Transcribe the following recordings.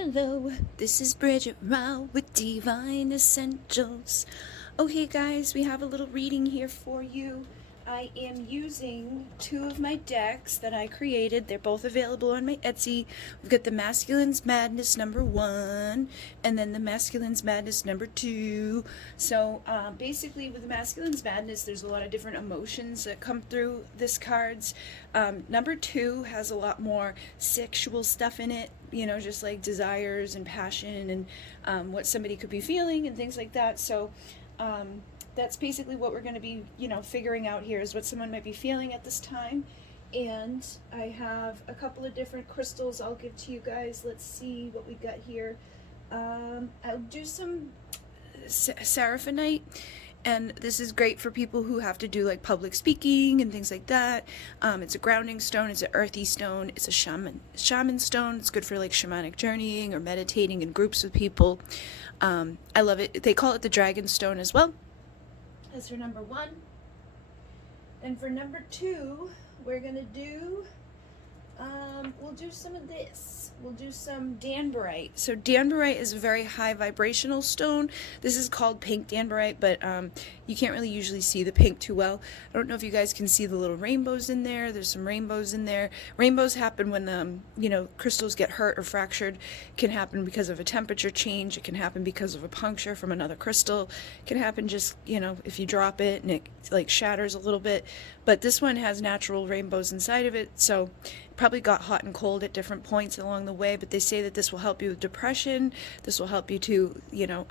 Hello, this is Bridget Rao with Divine Essentials. Okay, guys, we have a little reading here for you. I am using two of my decks that I created. They're both available on my Etsy. We've got the Masculine's Madness #1 and then the Masculine's Madness #2. So basically with the Masculine's Madness, there's a lot of different emotions that come through this cards. #2 has a lot more sexual stuff in it, you know, just like desires and passion and what somebody could be feeling and things like that. So that's basically what we're going to be, you know, figuring out here is what someone might be feeling at this time. And I have a couple of different crystals I'll give to you guys. Let's see what we got here. I'll do some Seraphonite. And this is great for people who have to do like public speaking and things like that. It's a grounding stone, it's an earthy stone, it's a shaman stone. It's good for like shamanic journeying or meditating in groups with people. I love it. They call it the dragon stone as well. That's for #1. And for #2, we're gonna do we'll do some of this. We'll do some danbarite. So danbarite is a very high vibrational stone. This is called pink danbarite, but you can't really usually see the pink too well. I don't know if you guys can see the little rainbows in there. There's some rainbows in there. Rainbows happen when you know, crystals get hurt or fractured. It can happen because of a temperature change. It can happen because of a puncture from another crystal. It can happen just, you know, if you drop it and it like shatters a little bit. But this one has natural rainbows inside of it, so probably got hot and cold at different points along the way, but they say that this will help you with depression. This will help you to, you know,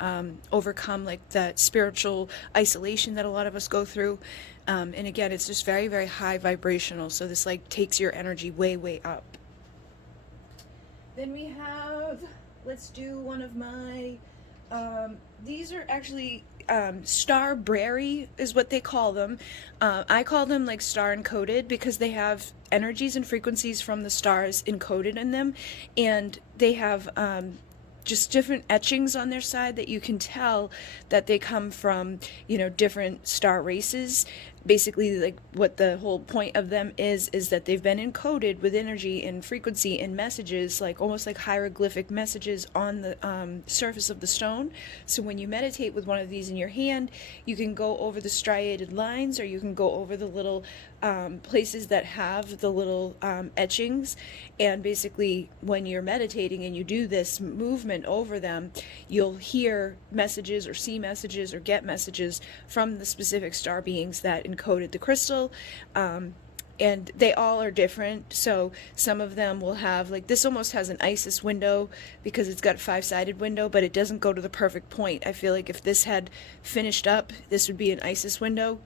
overcome like that spiritual isolation that a lot of us go through. And again, it's just very, very high vibrational, so this like takes your energy way, way up. Then we have, let's do one of my, these are actually Starberry is what they call them. I call them like star encoded because they have energies and frequencies from the stars encoded in them, and they have just different etchings on their side that you can tell that they come from, you know, different star races. Basically, like what the whole point of them is that they've been encoded with energy and frequency and messages, like almost like hieroglyphic messages on the surface of the stone. So when you meditate with one of these in your hand, you can go over the striated lines, or you can go over the little places that have the little etchings. And basically, when you're meditating and you do this movement over them, you'll hear messages or see messages or get messages from the specific star beings that encoded the crystal. And they all are different. So some of them will have, like, this almost has an Isis window because it's got a 5-sided window, but it doesn't go to the perfect point. I feel like if this had finished up, this would be an Isis window.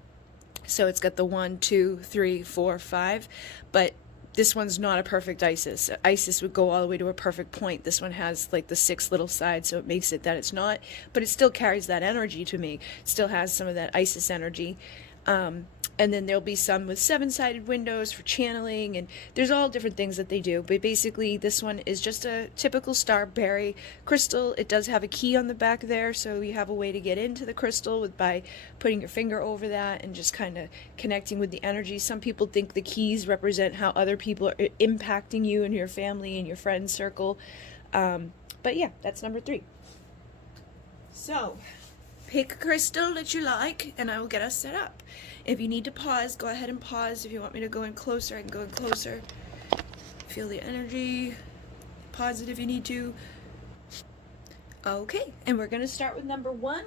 So it's got the 1, 2, 3, 4, 5, but this one's not a perfect Isis. Isis would go all the way to a perfect point. This one has like the 6 little sides, so it makes it that it's not, but it still carries that energy to me. It still has some of that Isis energy. And then there'll be some with 7-sided windows for channeling, and there's all different things that they do. But basically, this one is just a typical Starberry crystal. It does have a key on the back there, so you have a way to get into the crystal by putting your finger over that and just kind of connecting with the energy. Some people think the keys represent how other people are impacting you and your family and your friend circle. But yeah, that's #3. So pick a crystal that you like, and I will get us set up. If you need to pause, go ahead and pause. If you want me to go in closer, I can go in closer. Feel the energy. Pause it if you need to. Okay, and we're going to start with #1.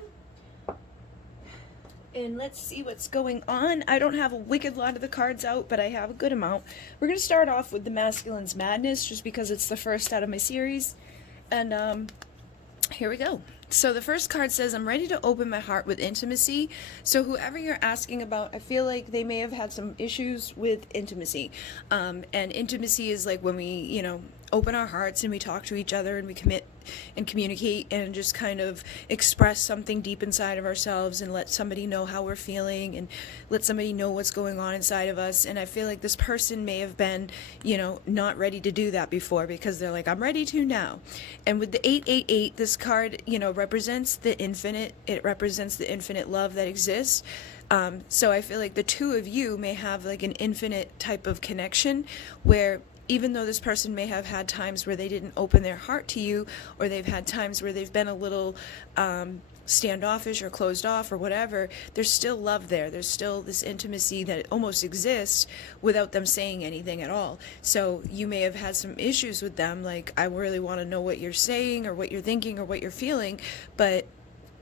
And let's see what's going on. I don't have a wicked lot of the cards out, but I have a good amount. We're going to start off with the Masculine's Madness, just because it's the first out of my series. And here we go. So the first card says, I'm ready to open my heart with intimacy. So whoever you're asking about, I feel like they may have had some issues with intimacy. And intimacy is like when we, you know, open our hearts and we talk to each other and we commit and communicate and just kind of express something deep inside of ourselves and let somebody know how we're feeling and let somebody know what's going on inside of us. And I feel like this person may have been, you know, not ready to do that before because they're like, I'm ready to now. And with the 888, this card, you know, represents the infinite. It represents the infinite love that exists. So I feel like the two of you may have like an infinite type of connection where even though this person may have had times where they didn't open their heart to you, or they've had times where they've been a little standoffish or closed off or whatever, there's still love there. There's still this intimacy that almost exists without them saying anything at all. So you may have had some issues with them, like, I really want to know what you're saying or what you're thinking or what you're feeling, but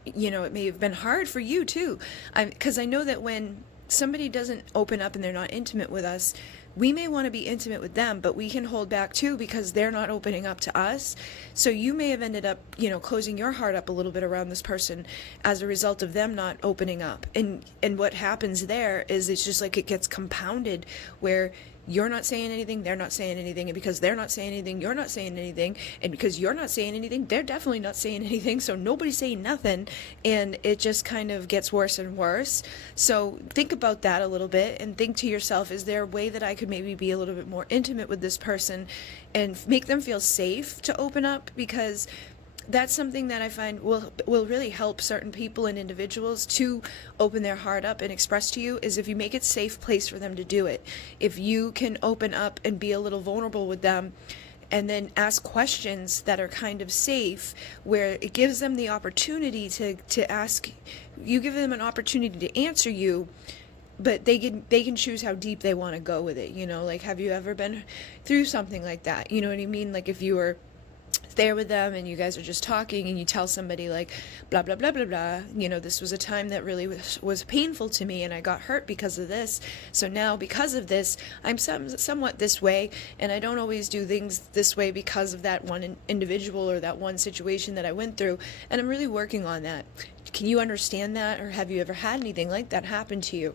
it may have been hard for you too. Because I know that when somebody doesn't open up and they're not intimate with us, we may want to be intimate with them, but we can hold back too because they're not opening up to us. So you may have ended up, closing your heart up a little bit around this person as a result of them not opening up. And what happens there is it's just like it gets compounded where you're not saying anything, they're not saying anything, and because they're not saying anything, you're not saying anything, and because you're not saying anything, they're definitely not saying anything, so nobody's saying nothing, and it just kind of gets worse and worse. So think about that a little bit, and think to yourself, is there a way that I could maybe be a little bit more intimate with this person and make them feel safe to open up? Because that's something that I find will really help certain people and individuals to open their heart up and express to you, is if you make it a safe place for them to do it. If you can open up and be a little vulnerable with them and then ask questions that are kind of safe, where it gives them the opportunity to ask, you give them an opportunity to answer you, but they can choose how deep they want to go with it. Like, have you ever been through something like that? You know what I mean? Like, if you were there with them and you guys are just talking and you tell somebody like blah blah blah blah blah, this was a time that really was painful to me and I got hurt because of this, so now because of this I'm somewhat this way, and I don't always do things this way because of that one individual or that one situation that I went through, and I'm really working on that. Can you understand that? Or have you ever had anything like that happen to you?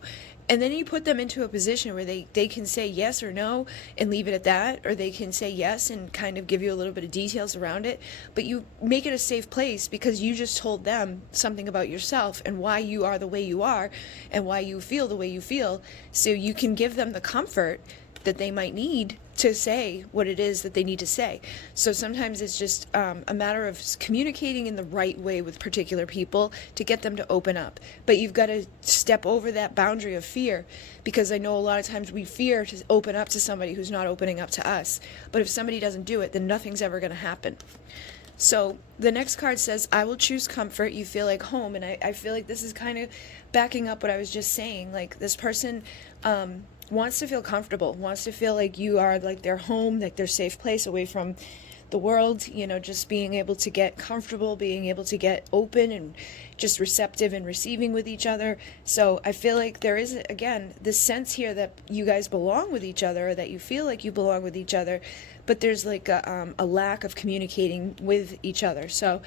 And then you put them into a position where they can say yes or no and leave it at that, or they can say yes and kind of give you a little bit of details around it, but you make it a safe place because you just told them something about yourself and why you are the way you are and why you feel the way you feel, so you can give them the comfort that they might need to say what it is that they need to say. So sometimes it's just a matter of communicating in the right way with particular people to get them to open up. But you've got to step over that boundary of fear, because I know a lot of times we fear to open up to somebody who's not opening up to us. But if somebody doesn't do it, then nothing's ever going to happen. So the next card says, I will choose comfort, you feel like home. And I feel like this is kind of backing up what I was just saying. Like, this person wants to feel comfortable, wants to feel like you are like their home, like their safe place away from the world, just being able to get comfortable, being able to get open and just receptive and receiving with each other. So I feel like there is, again, this sense here that you guys belong with each other, or that you feel like you belong with each other, but there's like a lack of communicating with each other. So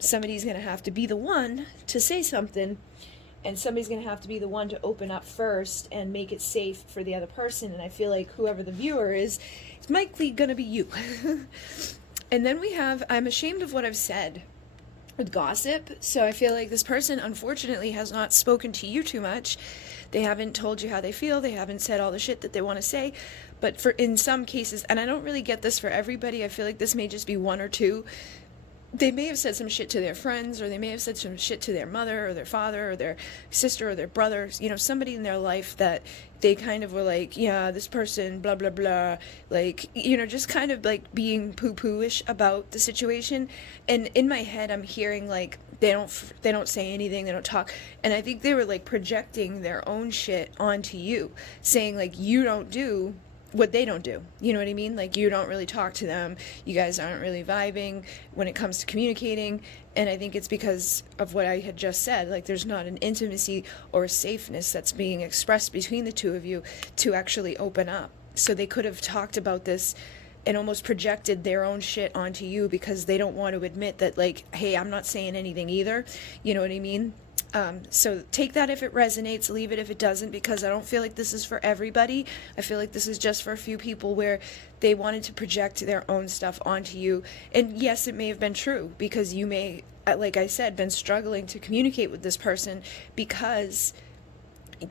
somebody's going to have to be the one to say something, and somebody's going to have to be the one to open up first and make it safe for the other person. And I feel like whoever the viewer is, it's likely going to be you. And then we have, I'm ashamed of what I've said, with gossip. So I feel like this person, unfortunately, has not spoken to you too much. They haven't told you how they feel. They haven't said all the shit that they want to say. But in some cases, and I don't really get this for everybody, I feel like this may just be one or two, they may have said some shit to their friends, or they may have said some shit to their mother or their father or their sister or their brother, somebody in their life that they kind of were like, yeah, this person, blah, blah, blah, like, just kind of like being poo-poo-ish about the situation. And in my head, I'm hearing like, they don't say anything, they don't talk. And I think they were like projecting their own shit onto you, saying like, you don't do what they don't do. You know what I mean? Like, you don't really talk to them. You guys aren't really vibing when it comes to communicating. And I think it's because of what I had just said. Like, there's not an intimacy or a safeness that's being expressed between the two of you to actually open up. So they could have talked about this and almost projected their own shit onto you because they don't want to admit that, like, hey, I'm not saying anything either. You know what I mean? So take that if it resonates, leave it if it doesn't, because I don't feel like this is for everybody. I feel like this is just for a few people where they wanted to project their own stuff onto you. And yes, it may have been true, because you may, like I said, been struggling to communicate with this person because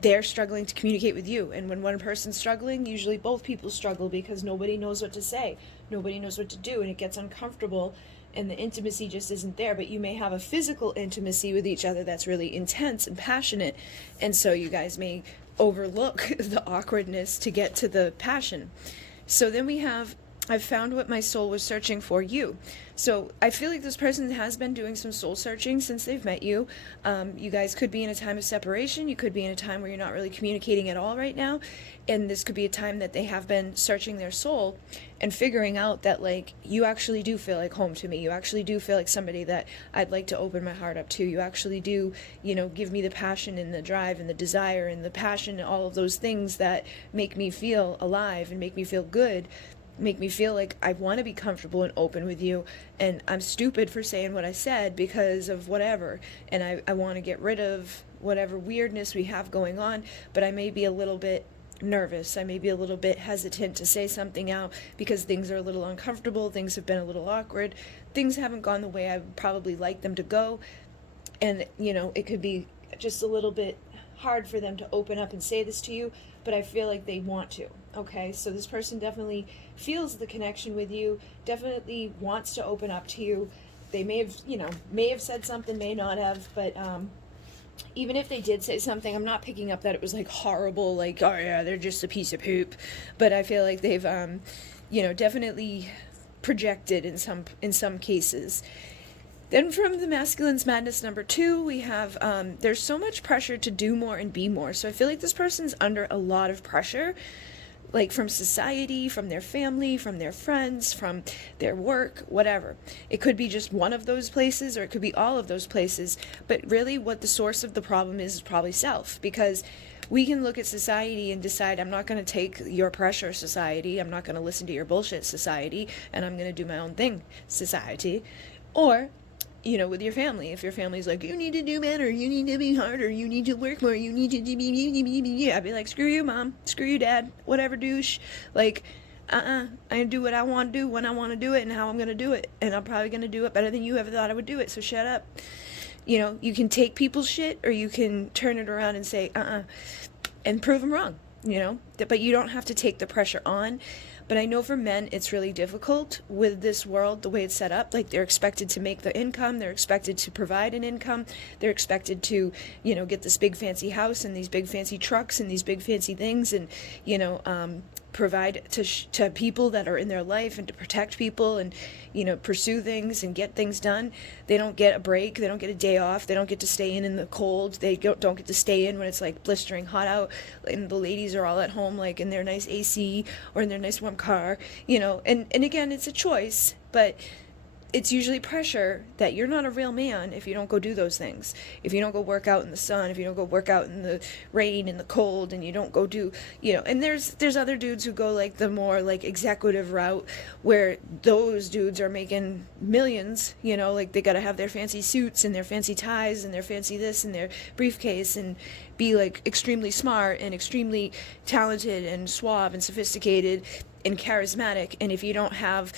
they're struggling to communicate with you. And when one person's struggling, usually both people struggle, because nobody knows what to say, nobody knows what to do, and it gets uncomfortable. And the intimacy just isn't there. But you may have a physical intimacy with each other that's really intense and passionate, and so you guys may overlook the awkwardness to get to the passion. So then we have, I've found what my soul was searching for, you. So I feel like this person has been doing some soul searching since they've met you. You guys could be in a time of separation. You could be in a time where you're not really communicating at all right now. And this could be a time that they have been searching their soul and figuring out that, like, you actually do feel like home to me. You actually do feel like somebody that I'd like to open my heart up to. You actually do, give me the passion and the drive and the desire and the passion and all of those things that make me feel alive and make me feel good, make me feel like I want to be comfortable and open with you, and I'm stupid for saying what I said because of whatever, and I want to get rid of whatever weirdness we have going on, but I may be a little bit nervous. I may be a little bit hesitant to say something out because things are a little uncomfortable, things have been a little awkward, things haven't gone the way I would probably like them to go, and, it could be just a little bit hard for them to open up and say this to you, but I feel like they want to. Okay, so this person definitely feels the connection with you, definitely wants to open up to you. They may have said something, may not have, but even if they did say something, I'm not picking up that it was like horrible, like, oh yeah, they're just a piece of poop. But I feel like they've definitely projected in some cases. Then from the Masculine's Madness number 2, we have, there's so much pressure to do more and be more. So I feel like this person's under a lot of pressure, like from society, from their family, from their friends, from their work, whatever. It could be just one of those places, or it could be all of those places. But really what the source of the problem is probably self, because we can look at society and decide, I'm not going to take your pressure, society. I'm not going to listen to your bullshit, society. And I'm going to do my own thing, society. Or with your family, if your family's like, you need to do better, you need to be harder, you need to work more, you need to be, I'd be like, screw you, mom, screw you, dad, whatever, douche. Like, I do what I want to do when I want to do it and how I'm going to do it, and I'm probably going to do it better than you ever thought I would do it, so shut up. You can take people's shit, or you can turn it around and say, and prove them wrong, but you don't have to take the pressure on. But I know for men, it's really difficult with this world, the way it's set up. Like, they're expected to make the income. They're expected to provide an income. They're expected to, get this big fancy house and these big fancy trucks and these big fancy things and, provide to people that are in their life and to protect people and, pursue things and get things done. They don't get a break. They don't get a day off. They don't get to stay in the cold. They don't get to stay in when it's like blistering hot out and the ladies are all at home, like in their nice AC or in their nice warm car, and again, it's a choice, but it's usually pressure that you're not a real man if you don't go do those things. If you don't go work out in the sun, if you don't go work out in the rain, in the cold, and you don't go do, and there's other dudes who go like the more like executive route where those dudes are making millions, like they got to have their fancy suits and their fancy ties and their fancy this and their briefcase and be like extremely smart and extremely talented and suave and sophisticated and charismatic, and if you don't have,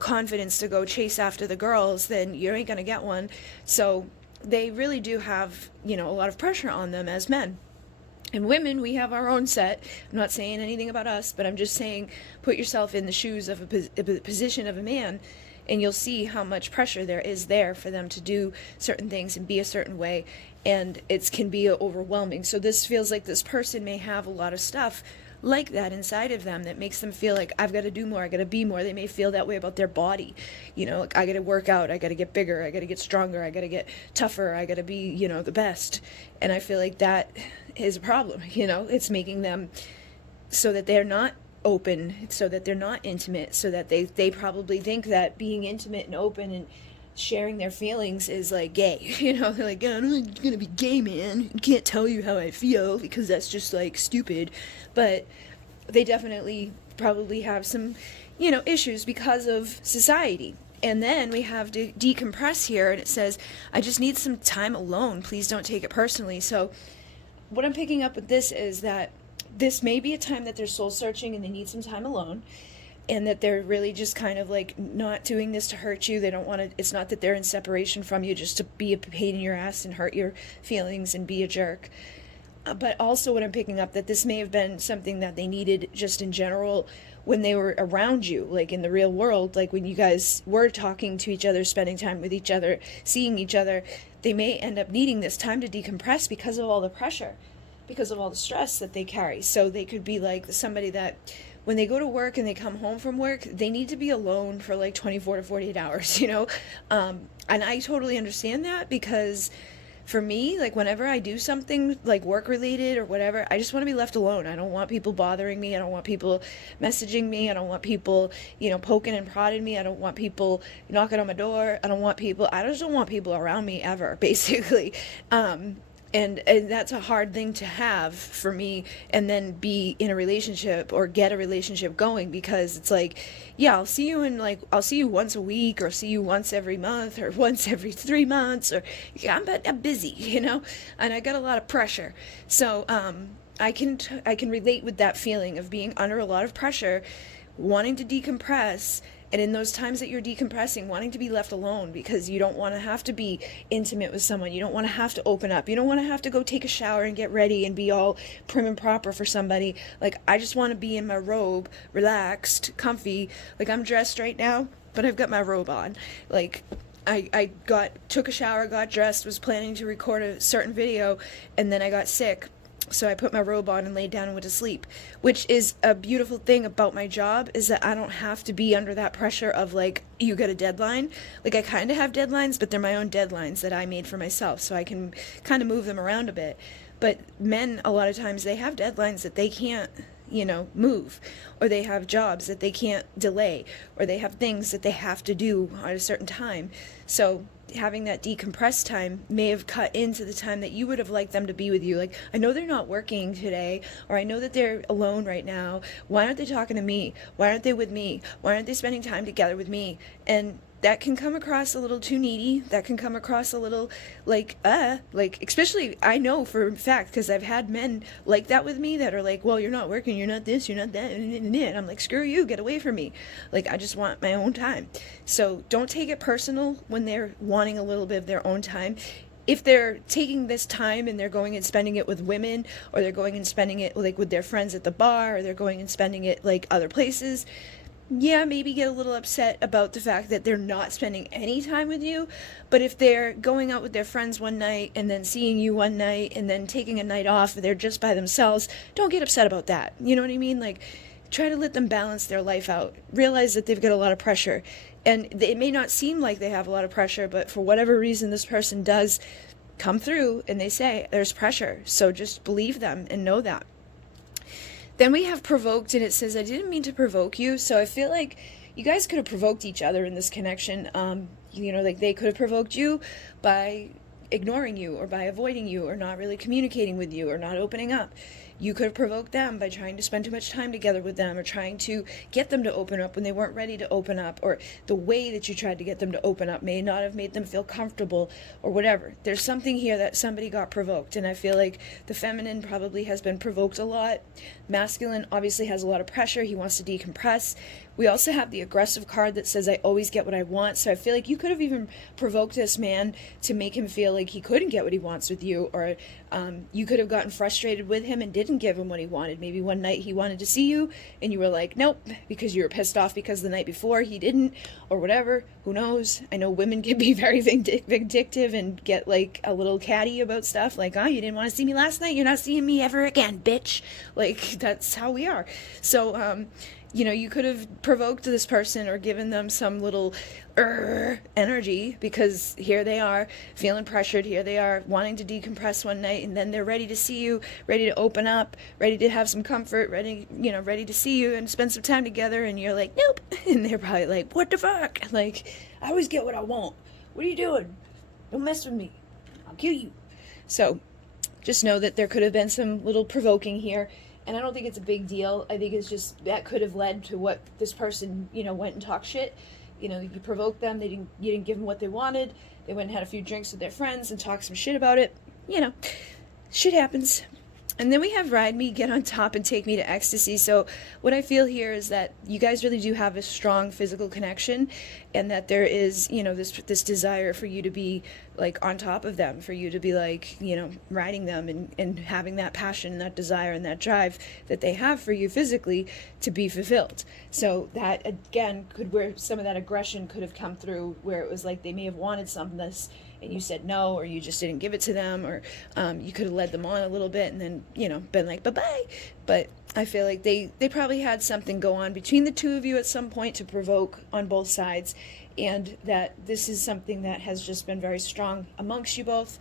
confidence to go chase after the girls, then you ain't gonna get one. So they really do have, a lot of pressure on them as men. And women, we have our own set. I'm not saying anything about us, but I'm just saying, put yourself in the shoes of a position of a man, and you'll see how much pressure there is there for them to do certain things and be a certain way, and it can be overwhelming. So this feels like this person may have a lot of stuff like that inside of them that makes them feel like, I've got to do more, I got to be more. They may feel that way about their body, like, I got to work out, I got to get bigger, I got to get stronger, I got to get tougher, I got to be, the best. And I feel like that is a problem. It's making them so that they're not open, so that they're not intimate, so that they probably think that being intimate and open and sharing their feelings is like gay, they're like, oh, I'm not gonna be gay, man, I can't tell you how I feel because that's just like stupid. But they definitely probably have some, issues because of society. And then we have to decompress here, and it says, I just need some time alone, please don't take it personally. So what I'm picking up with this is that this may be a time that they're soul searching and they need some time alone, and that they're really just kind of like not doing this to hurt you. They don't want to, it's not that they're in separation from you just to be a pain in your ass and hurt your feelings and be a jerk. But also what I'm picking up, that this may have been something that they needed just in general when they were around you, like in the real world, like when you guys were talking to each other, spending time with each other, seeing each other, they may end up needing this time to decompress because of all the pressure, because of all the stress that they carry. So they could be like somebody that when they go to work and they come home from work, they need to be alone for like 24 to 48 hours, and I totally understand that, because for me, like whenever I do something like work related or whatever, I just want to be left alone. I don't want people bothering me. I don't want people messaging me. I don't want people, poking and prodding me. I don't want people knocking on my door. I just don't want people around me ever, basically. And that's a hard thing to have for me, and then be in a relationship or get a relationship going, because it's like, yeah, I'll see you once a week, or see you once every month, or once every 3 months, or yeah, I'm busy, and I got a lot of pressure. So I can relate with that feeling of being under a lot of pressure, wanting to decompress. And in those times that you're decompressing, wanting to be left alone, because you don't want to have to be intimate with someone. You don't want to have to open up. You don't want to have to go take a shower and get ready and be all prim and proper for somebody. Like, I just want to be in my robe, relaxed, comfy. Like, I'm dressed right now, but I've got my robe on. Like, I took a shower, got dressed, was planning to record a certain video, and then I got sick. So I put my robe on and laid down and went to sleep, which is a beautiful thing about my job, is that I don't have to be under that pressure of like, you got a deadline. Like, I kind of have deadlines, but they're my own deadlines that I made for myself, so I can kind of move them around a bit. But men, a lot of times, they have deadlines that they can't, move, or they have jobs that they can't delay, or they have things that they have to do at a certain time. So having that decompressed time may have cut into the time that you would have liked them to be with you. Like, I know they're not working today, or I know that they're alone right now. Why aren't they talking to me? Why aren't they with me? Why aren't they spending time together with me? And that can come across a little too needy. That can come across a little like, especially, I know for a fact, because I've had men like that with me that are like, well, you're not working, you're not this, you're not that, and I'm like, screw you, get away from me. Like, I just want my own time. So don't take it personal when they're wanting a little bit of their own time. If they're taking this time and they're going and spending it with women, or they're going and spending it like with their friends at the bar, or they're going and spending it like other places, yeah, maybe get a little upset about the fact that they're not spending any time with you. But if they're going out with their friends one night and then seeing you one night and then taking a night off, and they're just by themselves, don't get upset about that. You know what I mean? Like, try to let them balance their life out. Realize that they've got a lot of pressure. And it may not seem like they have a lot of pressure, but for whatever reason, this person does come through and they say there's pressure. So just believe them and know that. Then we have provoked, and it says, I didn't mean to provoke you. So I feel like you guys could have provoked each other in this connection. Like, they could have provoked you by ignoring you, or by avoiding you, or not really communicating with you, or not opening up. You could have provoked them by trying to spend too much time together with them, or trying to get them to open up when they weren't ready to open up, or the way that you tried to get them to open up may not have made them feel comfortable, or whatever. There's something here that somebody got provoked, and I feel like the feminine probably has been provoked a lot. Masculine obviously has a lot of pressure. He wants to decompress. We also have the aggressive card that says, I always get what I want. So I feel like you could have even provoked this man to make him feel like he couldn't get what he wants with you, or you could have gotten frustrated with him and didn't give him what he wanted. Maybe one night he wanted to see you and you were like, nope, because you were pissed off because the night before he didn't, or whatever. Who knows? I know women can be very vindictive and get like a little catty about stuff, like, oh, you didn't want to see me last night, you're not seeing me ever again, bitch. Like, that's how we are. So you could have provoked this person, or given them some little energy, because here they are feeling pressured. Here they are wanting to decompress one night, and then they're ready to see you, ready to open up, ready to have some comfort, ready to see you and spend some time together. And you're like, nope. And they're probably like, what the fuck? Like, I always get what I want. What are you doing? Don't mess with me. I'll kill you. So just know that there could have been some little provoking here. And I don't think it's a big deal. I think it's just that could have led to what this person, went and talked shit. You provoked them. You didn't give them what they wanted. They went and had a few drinks with their friends and talked some shit about it. Shit happens. And then we have ride me, get on top, and take me to ecstasy. So what I feel here is that you guys really do have a strong physical connection, and that there is, this desire for you to be like on top of them, for you to be like, riding them, and having that passion and that desire and that drive that they have for you physically to be fulfilled. So that, again, where some of that aggression could have come through, where it was like they may have wanted some of this, and you said no, or you just didn't give it to them, or you could have led them on a little bit and then, been like, bye-bye. But I feel like they probably had something go on between the two of you at some point to provoke on both sides, and that this is something that has just been very strong amongst you both.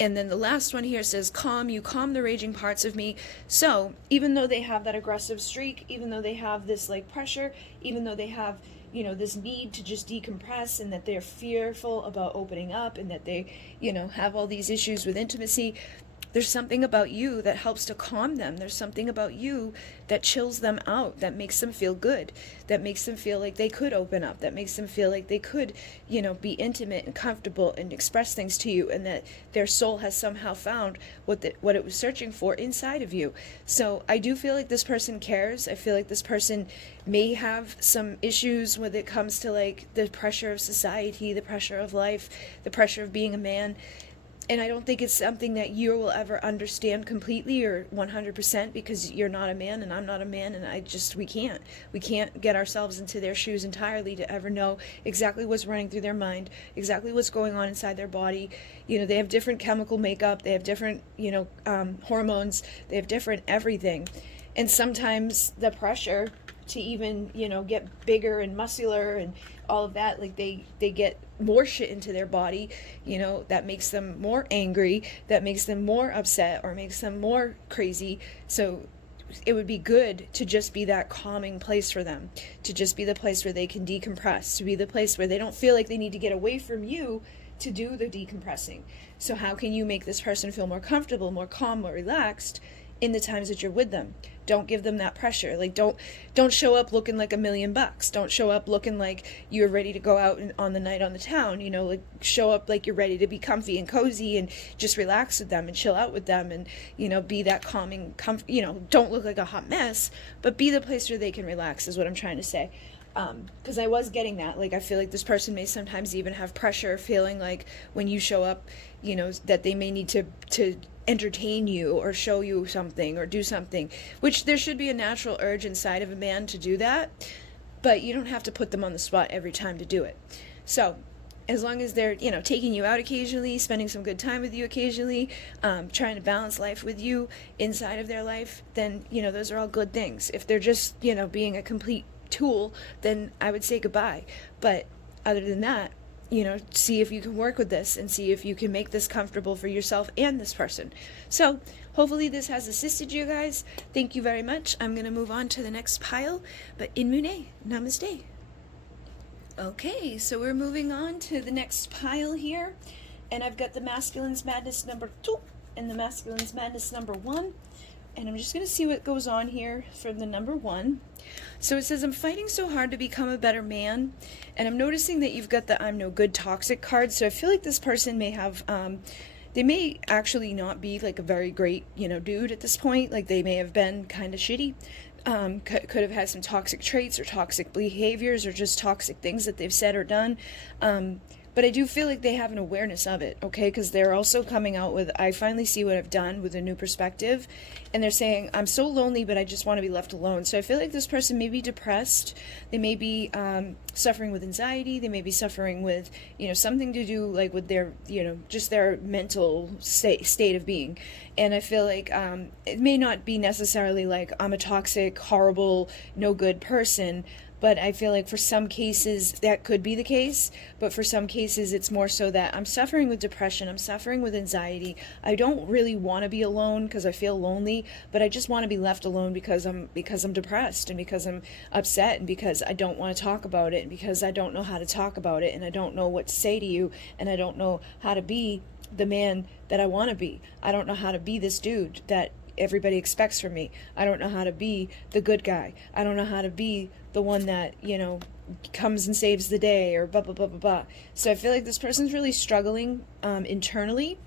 And then the last one here says, calm, you calm the raging parts of me. So even though they have that aggressive streak, even though they have this like pressure, even though they have, you know, this need to just decompress, and that they're fearful about opening up, and that they, you know, have all these issues with intimacy, there's something about you that helps to calm them. There's something about you that chills them out, that makes them feel good, that makes them feel like they could open up, that makes them feel like they could, you know, be intimate and comfortable and express things to you, and that their soul has somehow found what it was searching for inside of you. So I do feel like this person cares. I feel like this person may have some issues when it comes to like the pressure of society, the pressure of life, the pressure of being a man. And I don't think it's something that you will ever understand completely or 100%, because you're not a man and I'm not a man, and we can't get ourselves into their shoes entirely to ever know exactly what's running through their mind, exactly what's going on inside their body. You know, they have different chemical makeup, they have different, you know, hormones, they have different everything. And sometimes the pressure to even, you know, get bigger and muscular and all of that, like they get more shit into their body, you know, that makes them more angry, that makes them more upset, or makes them more crazy. So it would be good to just be that calming place for them, to just be the place where they can decompress, to be the place where they don't feel like they need to get away from you to do the decompressing. So how can you make this person feel more comfortable, more calm, more relaxed in the times that you're with them? Don't give them that pressure. Like, don't show up looking like $1 million. Don't show up looking like you're ready to go out on the night on the town. You know, like, show up like you're ready to be comfy and cozy and just relax with them and chill out with them, and, you know, be that calming, you know, don't look like a hot mess, but be the place where they can relax, is what I'm trying to say. Because I was getting that. Like, I feel like this person may sometimes even have pressure, feeling like when you show up, you know, that they may need to entertain you or show you something or do something, which there should be a natural urge inside of a man to do that, but you don't have to put them on the spot every time to do it. So as long as they're, you know, taking you out occasionally, spending some good time with you occasionally, trying to balance life with you inside of their life, then, you know, those are all good things. If they're just, you know, being a complete tool, then I would say goodbye. But other than that, you know, see if you can work with this and see if you can make this comfortable for yourself and this person. So hopefully this has assisted you guys. Thank you very much. I'm going to move on to the next pile, but in Mune, namaste. Okay, so we're moving on to the next pile here, and I've got the Masculine's Madness number 2 and the Masculine's Madness number 1, and I'm just going to see what goes on here for the number 1. So it says, I'm fighting so hard to become a better man, and I'm noticing that you've got the I'm no good toxic card, so I feel like this person may have, they may actually not be like a very great, you know, dude at this point. Like, they may have been kind of shitty, could have had some toxic traits or toxic behaviors or just toxic things that they've said or done. But I do feel like they have an awareness of it, okay? Because they're also coming out with, I finally see what I've done, with a new perspective. And they're saying, I'm so lonely, but I just want to be left alone. So I feel like this person may be depressed. They may be suffering with anxiety. They may be suffering with, you know, something to do like with their, you know, just their mental state of being. And I feel like it may not be necessarily like, I'm a toxic, horrible, no good person. But I feel like for some cases that could be the case, but for some cases it's more so that I'm suffering with depression, I'm suffering with anxiety, I don't really want to be alone because I feel lonely, but I just want to be left alone because I'm depressed, and because I'm upset, and because I don't want to talk about it, and because I don't know how to talk about it, and I don't know what to say to you, and I don't know how to be the man that I want to be. I don't know how to be this dude that everybody expects from me. I don't know how to be the good guy. I don't know how to be the one that, you know, comes and saves the day, or blah, blah, blah, blah, blah. So I feel like this person's really struggling internally,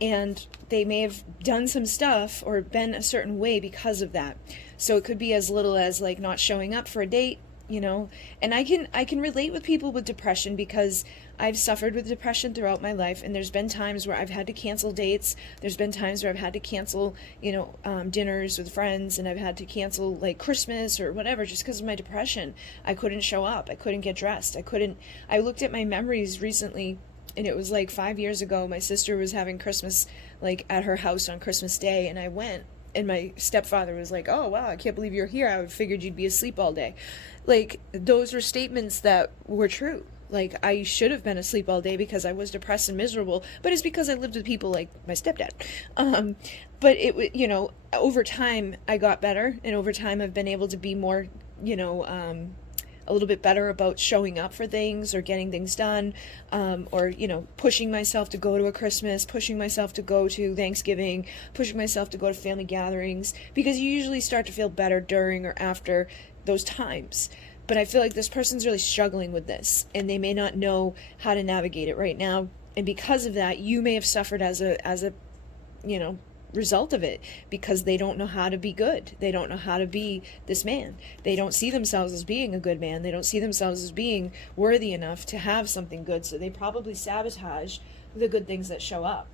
and they may have done some stuff or been a certain way because of that. So it could be as little as like not showing up for a date, you know. And I can relate with people with depression, because I've suffered with depression throughout my life, and there's been times where I've had to cancel dates. There's been times where I've had to cancel, you know, dinners with friends, and I've had to cancel like Christmas or whatever just because of my depression. I couldn't show up. I couldn't get dressed. I looked at my memories recently, and it was like 5 years ago. My sister was having Christmas like at her house on Christmas Day, and I went, and my stepfather was like, oh wow, I can't believe you're here, I figured you'd be asleep all day. Like, those were statements that were true. Like, I should have been asleep all day because I was depressed and miserable, but it's because I lived with people like my stepdad. But over time I got better, and over time I've been able to be more, a little bit better about showing up for things or getting things done, or pushing myself to go to a Christmas, pushing myself to go to Thanksgiving, pushing myself to go to family gatherings, because you usually start to feel better during or after those times. But I feel like this person's really struggling with this, and they may not know how to navigate it right now, and because of that you may have suffered as a result of it, because they don't know how to be good. They don't know how to be this man. They don't see themselves as being a good man. They don't see themselves as being worthy enough to have something good, so they probably sabotage the good things that show up.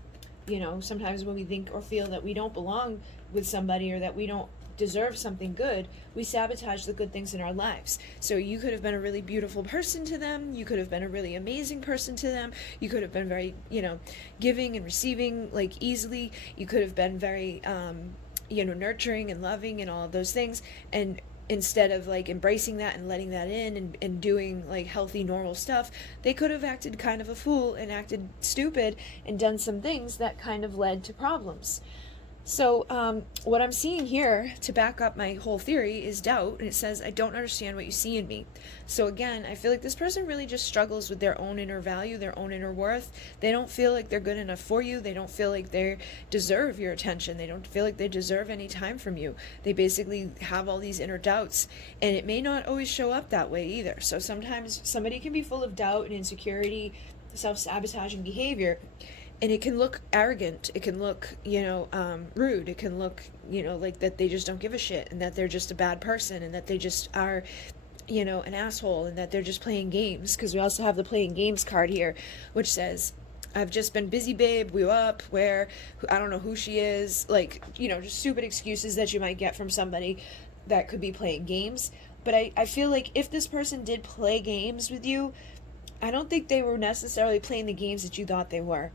Sometimes when we think or feel that we don't belong with somebody, or that we don't deserve something good, we sabotage the good things in our lives. So you could have been a really beautiful person to them, you could have been a really amazing person to them, you could have been very, giving and receiving, like, easily, you could have been very nurturing and loving and all of those things, and instead of like embracing that and letting that in, and doing like healthy normal stuff, they could have acted kind of a fool and acted stupid and done some things that kind of led to problems. So what I'm seeing here to back up my whole theory is doubt, and it says, I don't understand what you see in me. So again, I feel like this person really just struggles with their own inner value, their own inner worth. They don't feel like they're good enough for you. They don't feel like they deserve your attention. They don't feel like they deserve any time from you. They basically have all these inner doubts, and it may not always show up that way either. So sometimes somebody can be full of doubt and insecurity, self-sabotaging behavior, and it can look arrogant, it can look, rude, it can look, like that they just don't give a shit, and that they're just a bad person, and that they just are, an asshole, and that they're just playing games. Because we also have the playing games card here, which says, I've just been busy, babe, we up, where, I don't know who she is, like, just stupid excuses that you might get from somebody that could be playing games. But I feel like if this person did play games with you, I don't think they were necessarily playing the games that you thought they were.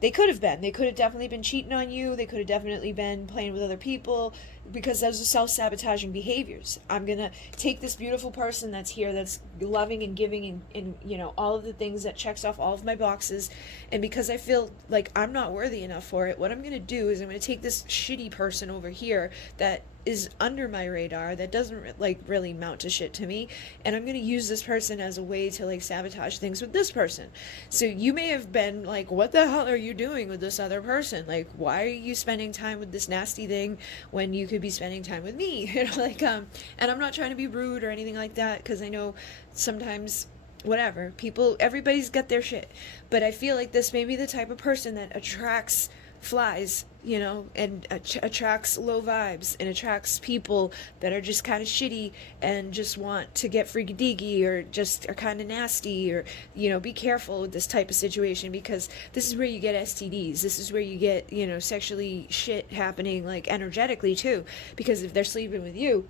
They could have been. They could have definitely been cheating on you. They could have definitely been playing with other people, because those are self-sabotaging behaviors. I'm going to take this beautiful person that's here, that's loving and giving, and all of the things that checks off all of my boxes, and because I feel like I'm not worthy enough for it, what I'm going to do is I'm going to take this shitty person over here that is under my radar, that doesn't really amount to shit to me, and I'm going to use this person as a way to sabotage things with this person. So you may have been like, what the hell are you doing with this other person? Like, why are you spending time with this nasty thing when you could be spending time with me? And I'm not trying to be rude or anything like that, because I know sometimes whatever, everybody's got their shit, but I feel like this may be the type of person that attracts flies, and attracts low vibes, and attracts people that are just kind of shitty and just want to get freaky deaky, or just are kind of nasty, or be careful with this type of situation, because this is where you get STDs. This is where you get sexually shit happening, like energetically too, because if they're sleeping with you,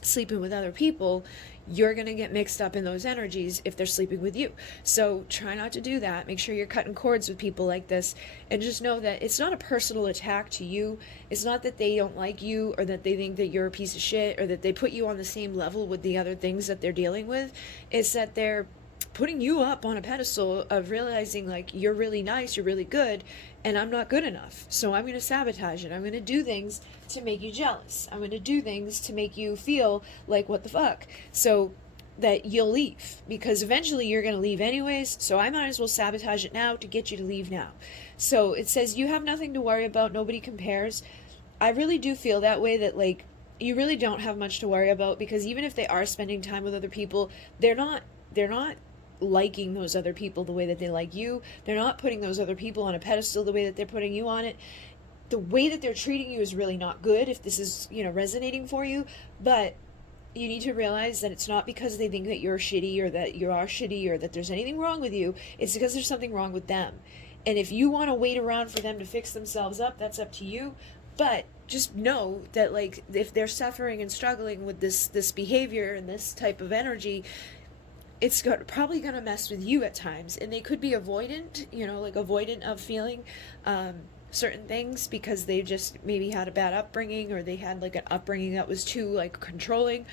sleeping with other people, you're going to get mixed up in those energies if they're sleeping with you. So try not to do that. Make sure you're cutting cords with people like this, and just know that it's not a personal attack to you. It's not that they don't like you, or that they think that you're a piece of shit, or that they put you on the same level with the other things that they're dealing with. It's that they're putting you up on a pedestal of realizing, like, you're really nice, you're really good, and I'm not good enough. So I'm going to sabotage it. I'm going to do things to make you jealous. I'm going to do things to make you feel like, what the fuck? So that you'll leave, because eventually you're going to leave anyways. So I might as well sabotage it now to get you to leave now. So it says you have nothing to worry about. Nobody compares. I really do feel that way, that you really don't have much to worry about, because even if they are spending time with other people, they're not liking those other people the way that they like you. They're not putting those other people on a pedestal the way that they're putting you on it. The way that they're treating you is really not good, if this is resonating for you. But you need to realize that it's not because they think that you're shitty, or that you are shitty, or that there's anything wrong with you. It's because there's something wrong with them. And if you want to wait around for them to fix themselves up, that's up to you. But just know that if they're suffering and struggling with this behavior and this type of energy, it's probably going to mess with you at times. And they could be avoidant, avoidant of feeling certain things because they just maybe had a bad upbringing, or they had like an upbringing that was too like controlling.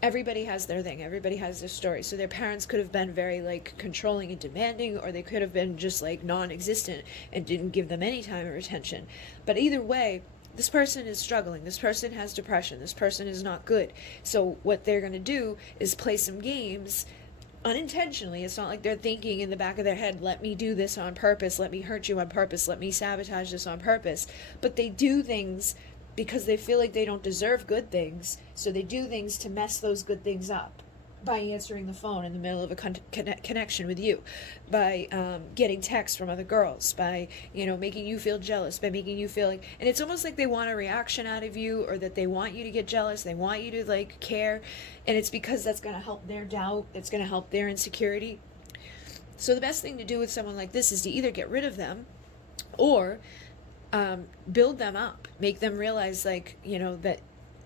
Everybody has their thing, everybody has their story. So their parents could have been very like controlling and demanding, or they could have been just like non-existent and didn't give them any time or attention. But either way, this person is struggling, this person has depression, this person is not good. So what they're going to do is play some games unintentionally. It's not like they're thinking in the back of their head, let me do this on purpose, let me hurt you on purpose, let me sabotage this on purpose. But they do things because they feel like they don't deserve good things, so they do things to mess those good things up by answering the phone in the middle of a connection with you, by getting texts from other girls, by making you feel jealous, by making you feel like, and it's almost like they want a reaction out of you, or that they want you to get jealous, they want you to like care, and it's because that's going to help their doubt, it's going to help their insecurity. So the best thing to do with someone like this is to either get rid of them, or build them up, make them realize that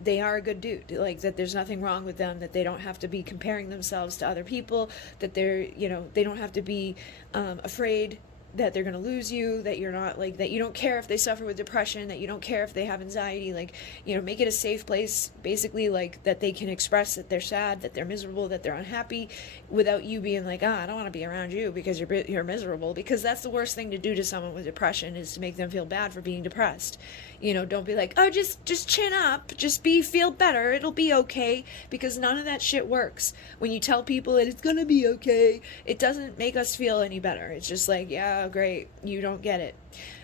they are a good dude, like that there's nothing wrong with them, that they don't have to be comparing themselves to other people, that they're they don't have to be afraid that they're going to lose you, that you're not like, that you don't care if they suffer with depression, that you don't care if they have anxiety, like make it a safe place, basically, like that they can express that they're sad, that they're miserable, that they're unhappy, without you being like, I don't want to be around you because you're miserable, because that's the worst thing to do to someone with depression, is to make them feel bad for being depressed. Don't be like, oh, just chin up, just feel better, it'll be okay, because none of that shit works. When you tell people that it's gonna be okay, it doesn't make us feel any better. It's just like, yeah, great, you don't get it.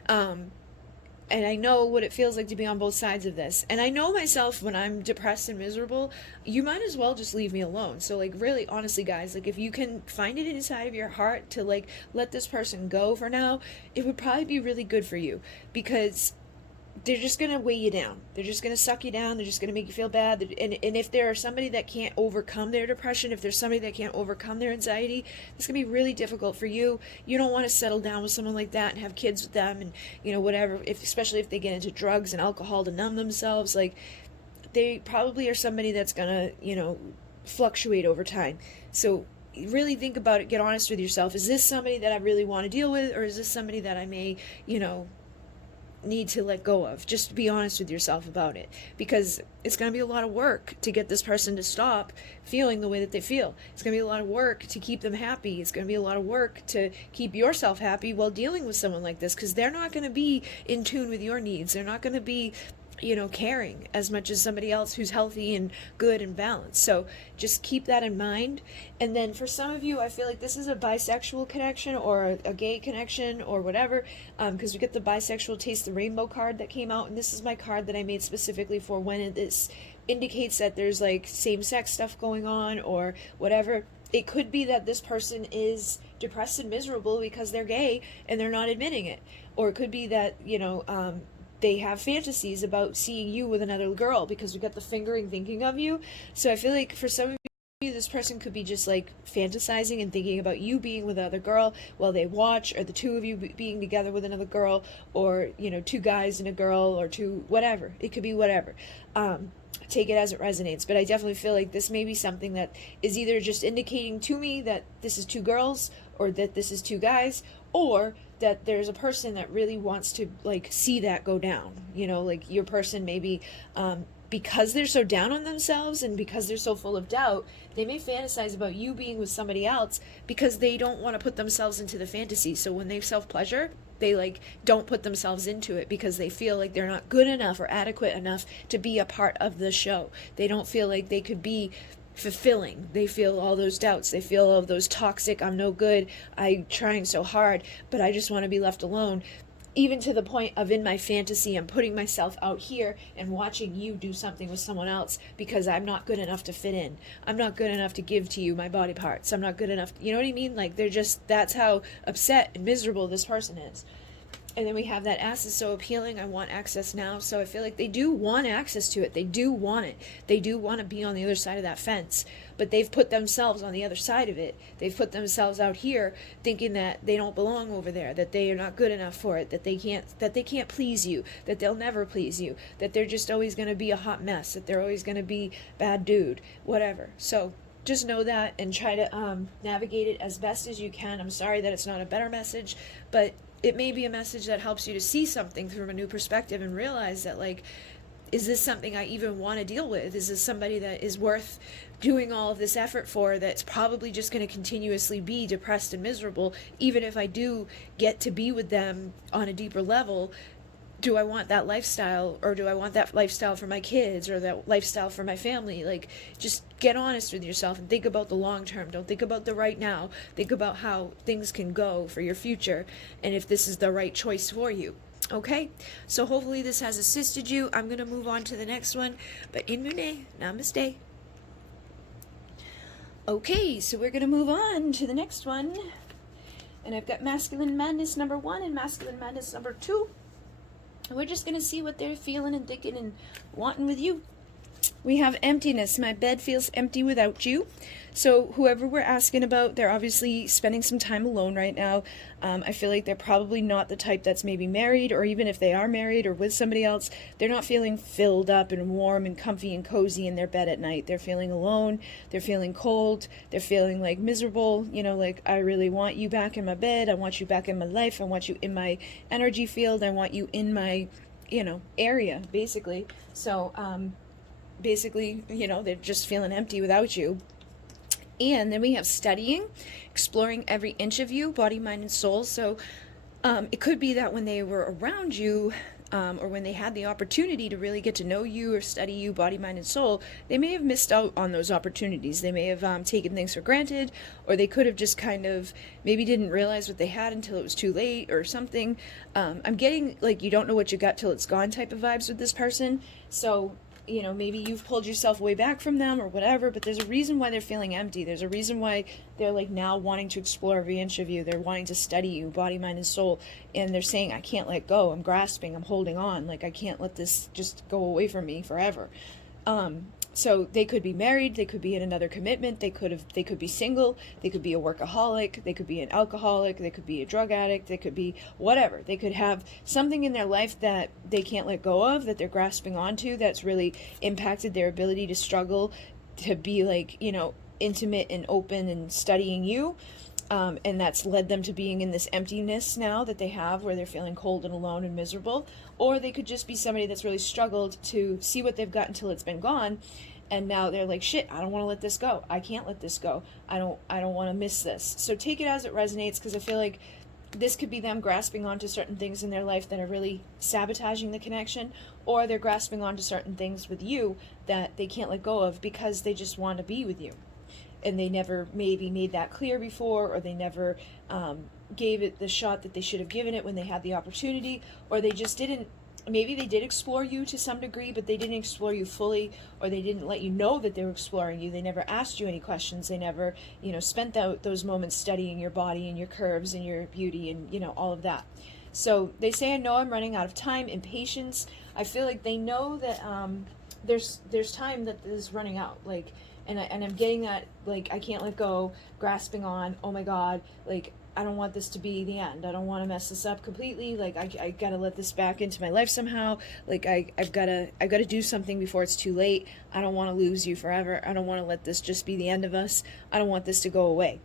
And I know what it feels like to be on both sides of this. And I know myself, when I'm depressed and miserable, you might as well just leave me alone. So like, really, honestly, guys, like if you can find it inside of your heart to like let this person go for now, it would probably be really good for you, because they're just going to weigh you down. They're just going to suck you down. They're just going to make you feel bad. And if there are somebody that can't overcome their depression, if there's somebody that can't overcome their anxiety, it's going to be really difficult for you. You don't want to settle down with someone like that and have kids with them and, whatever, especially if they get into drugs and alcohol to numb themselves. Like, they probably are somebody that's going to, fluctuate over time. So really think about it. Get honest with yourself. Is this somebody that I really want to deal with? Or is this somebody that I may, need to let go of? Just be honest with yourself about it, because it's going to be a lot of work to get this person to stop feeling the way that they feel. It's going to be a lot of work to keep them happy. It's going to be a lot of work to keep yourself happy while dealing with someone like this, because they're not going to be in tune with your needs. They're not going to be caring as much as somebody else who's healthy and good and balanced. So just keep that in mind. And then for some of you, I feel like this is a bisexual connection, or a gay connection, or whatever, because we get the bisexual taste the rainbow card that came out, and this is my card that I made specifically for when this indicates that there's like same-sex stuff going on or whatever. It could be that this person is depressed and miserable because they're gay and they're not admitting it, or it could be that they have fantasies about seeing you with another girl, because we got the fingering thinking of you. So I feel like for some of you, this person could be just like fantasizing and thinking about you being with another girl while they watch, or the two of you being together with another girl, or two guys and a girl, or two, whatever. It could be whatever. Take it as it resonates. But I definitely feel like this may be something that is either just indicating to me that this is two girls, or that this is two guys, or that there's a person that really wants to like see that go down. Like your person maybe, because they're so down on themselves and because they're so full of doubt, they may fantasize about you being with somebody else because they don't want to put themselves into the fantasy. So when they self-pleasure, they like don't put themselves into it because they feel like they're not good enough or adequate enough to be a part of the show. They don't feel like they could be fulfilling. They feel all those doubts. They feel all those toxic, I'm no good, I'm trying so hard, but I just want to be left alone. Even to the point of, in my fantasy, I'm putting myself out here and watching you do something with someone else because I'm not good enough to fit in. I'm not good enough to give to you my body parts. I'm not good enough. You know what I mean? Like, that's how upset and miserable this person is. And then we have that ass is so appealing, I want access now. So I feel like they do want access to it. They do want it. They do want to be on the other side of that fence. But they've put themselves on the other side of it. They've put themselves out here thinking that they don't belong over there, that they are not good enough for it, that they can't please you, that they'll never please you, that they're just always going to be a hot mess, that they're always going to be bad dude, whatever. So just know that and try to navigate it as best as you can. I'm sorry that it's not a better message, but it may be a message that helps you to see something from a new perspective and realize that, like, is this something I even want to deal with? Is this somebody that is worth doing all of this effort for, that's probably just going to continuously be depressed and miserable, even if I do get to be with them on a deeper level? Do I want that lifestyle, or do I want that lifestyle for my kids, or that lifestyle for my family? Like, just get honest with yourself and think about the long term. Don't think about the right now. Think about how things can go for your future, and if this is the right choice for you. Okay, so hopefully this has assisted you. I'm going to move on to the next one, but Inmune, namaste. Okay, so we're going to move on to the next one, and I've got Masculine Madness number 1 and Masculine Madness number 2. We're just going to see what they're feeling and thinking and wanting with you. We have emptiness. My bed feels empty without you. So whoever we're asking about, they're obviously spending some time alone right now. I feel like they're probably not the type that's maybe married, or even if they are married or with somebody else, they're not feeling filled up and warm and comfy and cozy in their bed at night. They're feeling alone. They're feeling cold. They're feeling like miserable. You know, like, I really want you back in my bed. I want you back in my life. I want you in my energy field. I want you in my, area, basically. So, basically, they're just feeling empty without you. And then we have studying, exploring every inch of you, body, mind, and soul. So it could be that when they were around you, or when they had the opportunity to really get to know you or study you, body, mind, and soul, they may have missed out on those opportunities. They may have taken things for granted, or they could have just kind of maybe didn't realize what they had until it was too late or something. I'm getting, like, you don't know what you got till it's gone type of vibes with this person. So maybe you've pulled yourself way back from them or whatever, but there's a reason why they're feeling empty. There's a reason why they're, like, now wanting to explore every inch of you. They're wanting to study you, body, mind, and soul. And they're saying, I can't let go. I'm grasping. I'm holding on. Like, I can't let this just go away from me forever. So they could be married, they could be in another commitment, they could be single, they could be a workaholic, they could be an alcoholic, they could be a drug addict, they could be whatever. They could have something in their life that they can't let go of, that they're grasping onto, that's really impacted their ability to struggle, to be, like, intimate and open and studying you. And that's led them to being in this emptiness now that they have, where they're feeling cold and alone and miserable. Or they could just be somebody that's really struggled to see what they've got until it's been gone, and now they're like, shit, I don't want to let this go. I can't let this go. I don't want to miss this. So take it as it resonates, because I feel like this could be them grasping onto certain things in their life that are really sabotaging the connection, or they're grasping onto certain things with you that they can't let go of because they just want to be with you. And they never maybe made that clear before, or they never gave it the shot that they should have given it when they had the opportunity, or they just didn't. Maybe they did explore you to some degree, but they didn't explore you fully, or they didn't let you know that they were exploring you. They never asked you any questions. They never, spent those moments studying your body and your curves and your beauty and, all of that. So they say, I know I'm running out of time and patience. I feel like they know that there's time that is running out. Like, and I'm getting that, like, I can't let go, grasping on, oh my God, like, I don't want this to be the end. I don't want to mess this up completely. Like, I gotta let this back into my life somehow. Like, I've gotta do something before it's too late. I don't want to lose you forever. I don't want to let this just be the end of us. I don't want this to go away.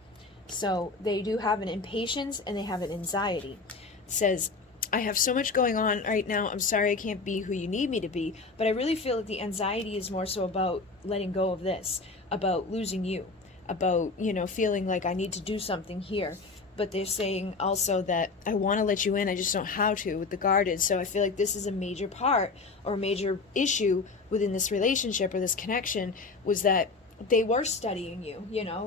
So they do have an impatience, and they have an anxiety. It says, I have so much going on right now. I'm sorry I can't be who you need me to be. But I really feel that the anxiety is more so about letting go of this, about losing you, about, feeling like I need to do something here. But they're saying also that I want to let you in, I just don't know how to with the guarded. So I feel like this is a major part, or a major issue within this relationship or this connection, was that they were studying you,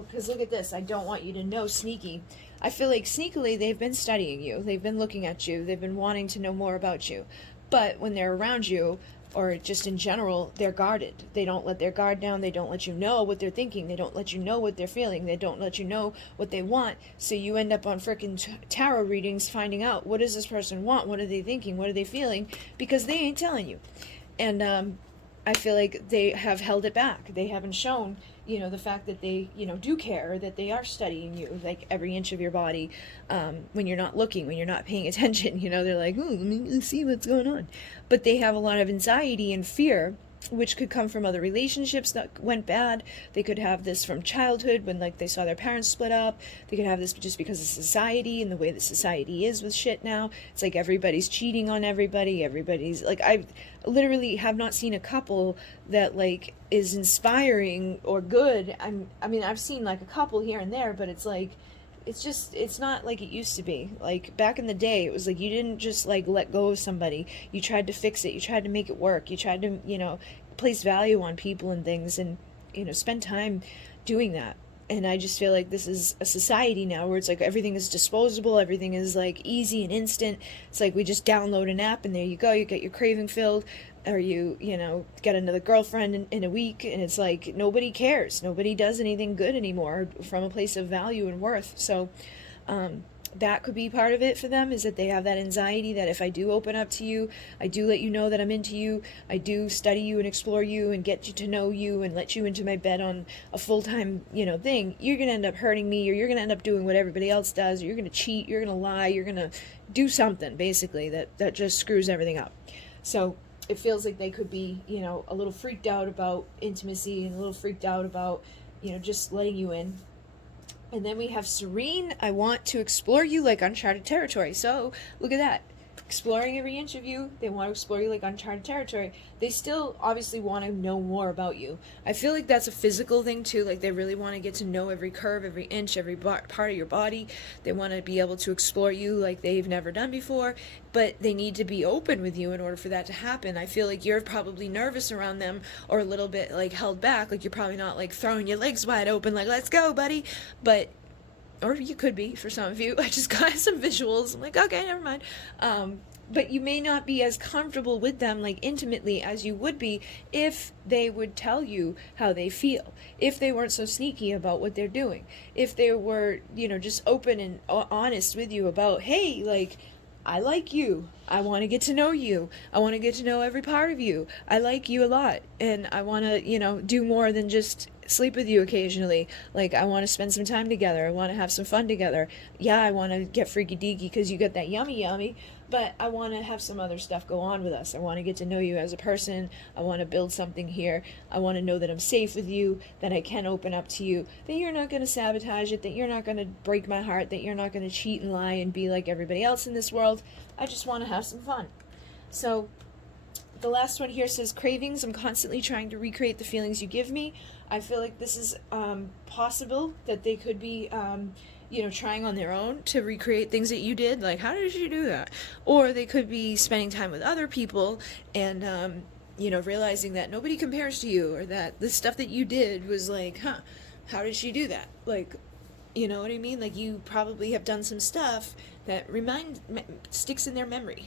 because look at this. I don't want you to know, sneaky. I feel like sneakily they've been studying you. They've been looking at you. They've been wanting to know more about you. But when they're around you, or just in general, they're guarded. They don't let their guard down. They don't let you know what they're thinking. They don't let you know what they're feeling. They don't let you know what they want. So you end up on frickin' tarot readings finding out, what does this person want? What are they thinking? What are they feeling? Because they ain't telling you. And I feel like they have held it back. They haven't shown, the fact that they, do care, that they are studying you, like, every inch of your body, when you're not looking, when you're not paying attention, they're like, let me see what's going on. But they have a lot of anxiety and fear which could come from other relationships that went bad. They could have this from childhood when like they saw their parents split up. They could have this just because of society and the way that society is with shit now. It's like everybody's cheating on everybody. Everybody's like, I literally have not seen a couple that like is inspiring or good. I mean, I've seen like a couple here and there, but it's like, it's not like it used to be. Like back in the day, it was like you didn't just like let go of somebody. You tried to fix it. You tried to make it work. You tried to, place value on people and things, and, spend time doing that. And I just feel like this is a society now where it's like everything is disposable. Everything is like easy and instant. It's like we just download an app and there you go. You get your craving filled, or you get another girlfriend in a week, and it's like nobody cares. Nobody does anything good anymore from a place of value and worth. So that could be part of it for them, is that they have that anxiety that if I do open up to you, I do let you know that I'm into you, I do study you and explore you and get you to know you and let you into my bed on a full-time, thing, you're going to end up hurting me, or you're going to end up doing what everybody else does, or you're going to cheat, you're going to lie, you're going to do something, basically, that just screws everything up. So it feels like they could be, a little freaked out about intimacy and a little freaked out about, just letting you in. And then we have Serene. I want to explore you like uncharted territory. So look at that. Exploring every inch of you. They want to explore you like uncharted territory. They still obviously want to know more about you. I feel like that's a physical thing too. Like they really want to get to know every curve, every inch, every part of your body. They want to be able to explore you like they've never done before. But they need to be open with you in order for that to happen. I feel like you're probably nervous around them, or a little bit like held back. Like you're probably not like throwing your legs wide open like, let's go, buddy. But or you could be for some of you. I just got some visuals. I'm like, okay, never mind. But you may not be as comfortable with them, like intimately, as you would be if they would tell you how they feel. If they weren't so sneaky about what they're doing. If they were, just open and honest with you about, hey, like, I like you. I want to get to know you. I want to get to know every part of you. I like you a lot. And I want to, do more than just sleep with you occasionally. Like, I want to spend some time together. I want to have some fun together. Yeah, I want to get freaky deaky because you got that yummy yummy. But I want to have some other stuff go on with us. I want to get to know you as a person. I want to build something here. I want to know that I'm safe with you, that I can open up to you, that you're not going to sabotage it, that you're not going to break my heart, that you're not going to cheat and lie and be like everybody else in this world. I just want to have some fun. So the last one here says, cravings. I'm constantly trying to recreate the feelings you give me. I feel like this is possible, that they could be trying on their own to recreate things that you did, like how did you do that? Or they could be spending time with other people and realizing that nobody compares to you, or that the stuff that you did was like, how did she do that? Like, you know what I mean? Like you probably have done some stuff that sticks in their memory,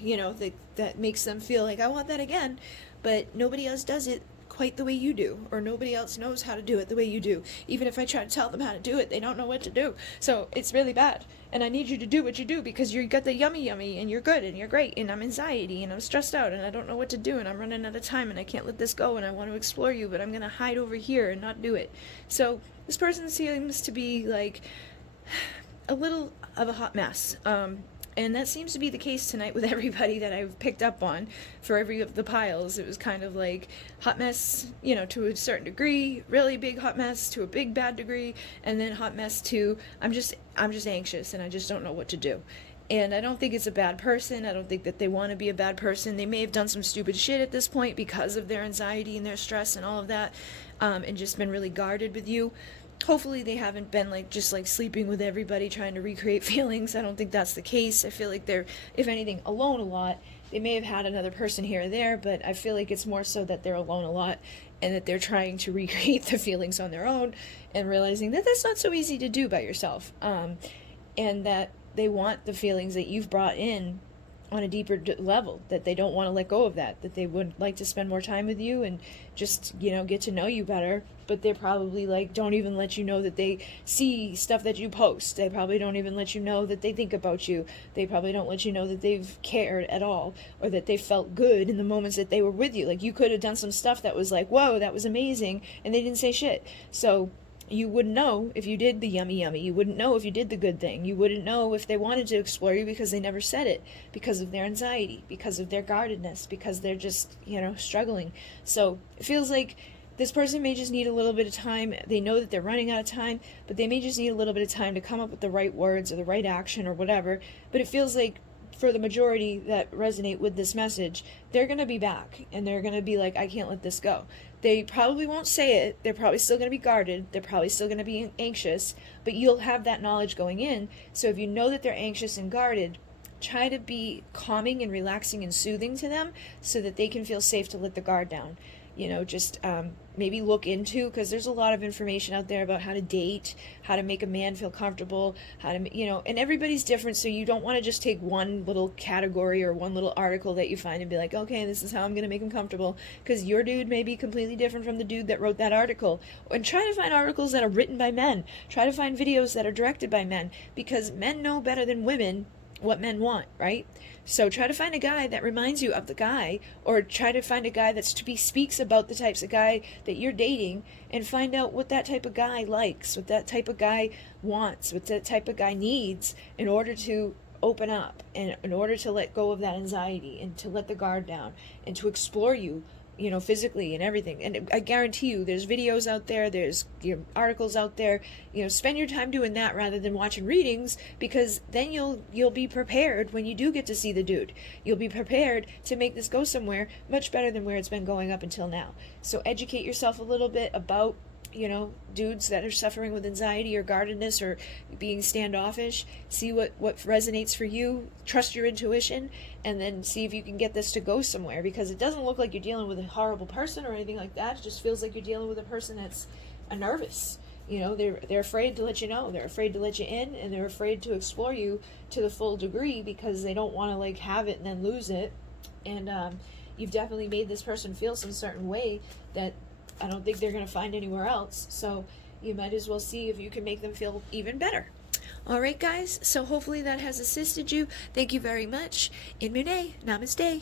that makes them feel like I want that again, but nobody else does it quite the way you do, or nobody else knows how to do it the way you do. Even if I try to tell them how to do it, they don't know what to do. So it's really bad, and I need you to do what you do, because you got the yummy yummy and you're good and you're great, and I'm anxiety and I'm stressed out and I don't know what to do and I'm running out of time and I can't let this go and I want to explore you, but I'm gonna hide over here and not do it. So this person seems to be like a little of a hot mess. And that seems to be the case tonight with everybody that I've picked up on. For every of the piles, it was kind of like hot mess, to a certain degree, really big hot mess to a big bad degree, and then hot mess to I'm just anxious and I just don't know what to do. And I don't think it's a bad person. I don't think that they want to be a bad person. They may have done some stupid shit at this point because of their anxiety and their stress and all of that, and just been really guarded with you. Hopefully they haven't been just sleeping with everybody trying to recreate feelings. I don't think that's the case. I feel like they're, if anything, alone a lot. They may have had another person here or there, but I feel like it's more so that they're alone a lot and that they're trying to recreate the feelings on their own and realizing that that's not so easy to do by yourself. And that they want the feelings that you've brought in on a deeper level, that they don't want to let go of that they would like to spend more time with you and just, get to know you better, but they're probably don't even let you know that they see stuff that you post. They probably don't even let you know that they think about you. They probably don't let you know that they've cared at all, or that they felt good in the moments that they were with you. You could have done some stuff that was whoa, that was amazing, and they didn't say shit. So You wouldn't know if you did the yummy yummy. You wouldn't know if you did the good thing. You wouldn't know if they wanted to explore you because they never said it, because of their anxiety, because of their guardedness, because they're just, struggling. So it feels like this person may just need a little bit of time. They know that they're running out of time, but they may just need a little bit of time to come up with the right words or the right action or whatever. But it feels like for the majority that resonate with this message, they're going to be back and they're going to be like, I can't let this go. They probably won't say it. They're probably still going to be guarded. They're probably still going to be anxious, but you'll have that knowledge going in. So if you know that they're anxious and guarded, try to be calming and relaxing and soothing to them so that they can feel safe to let the guard down. Just maybe look into, because there's a lot of information out there about how to date, how to make a man feel comfortable, how to, and everybody's different. So you don't want to just take one little category or one little article that you find and be like, okay, this is how I'm going to make him comfortable, because your dude may be completely different from the dude that wrote that article. And try to find articles that are written by men. Try to find videos that are directed by men, because men know better than women what men want, right? So try to find a guy that reminds you of the guy, or try to find a guy that speaks about the types of guy that you're dating, and find out what that type of guy likes, what that type of guy wants, what that type of guy needs in order to open up, and in order to let go of that anxiety and to let the guard down and to explore you, physically and everything. And I guarantee you there's videos out there, there's articles out there. Spend your time doing that rather than watching readings, because then you'll be prepared when you do get to see the dude. You'll be prepared to make this go somewhere much better than where it's been going up until now. So educate yourself a little bit about dudes that are suffering with anxiety or guardedness or being standoffish. See what resonates for you. Trust your intuition, and then see if you can get this to go somewhere, because it doesn't look like you're dealing with a horrible person or anything like that. It just feels like you're dealing with a person that's nervous. They're afraid to let you know. They're afraid to let you in, and they're afraid to explore you to the full degree, because they don't want to have it and then lose it. And you've definitely made this person feel some certain way that I don't think they're going to find anywhere else. So you might as well see if you can make them feel even better. All right, guys. So hopefully that has assisted you. Thank you very much. In Mune, namaste.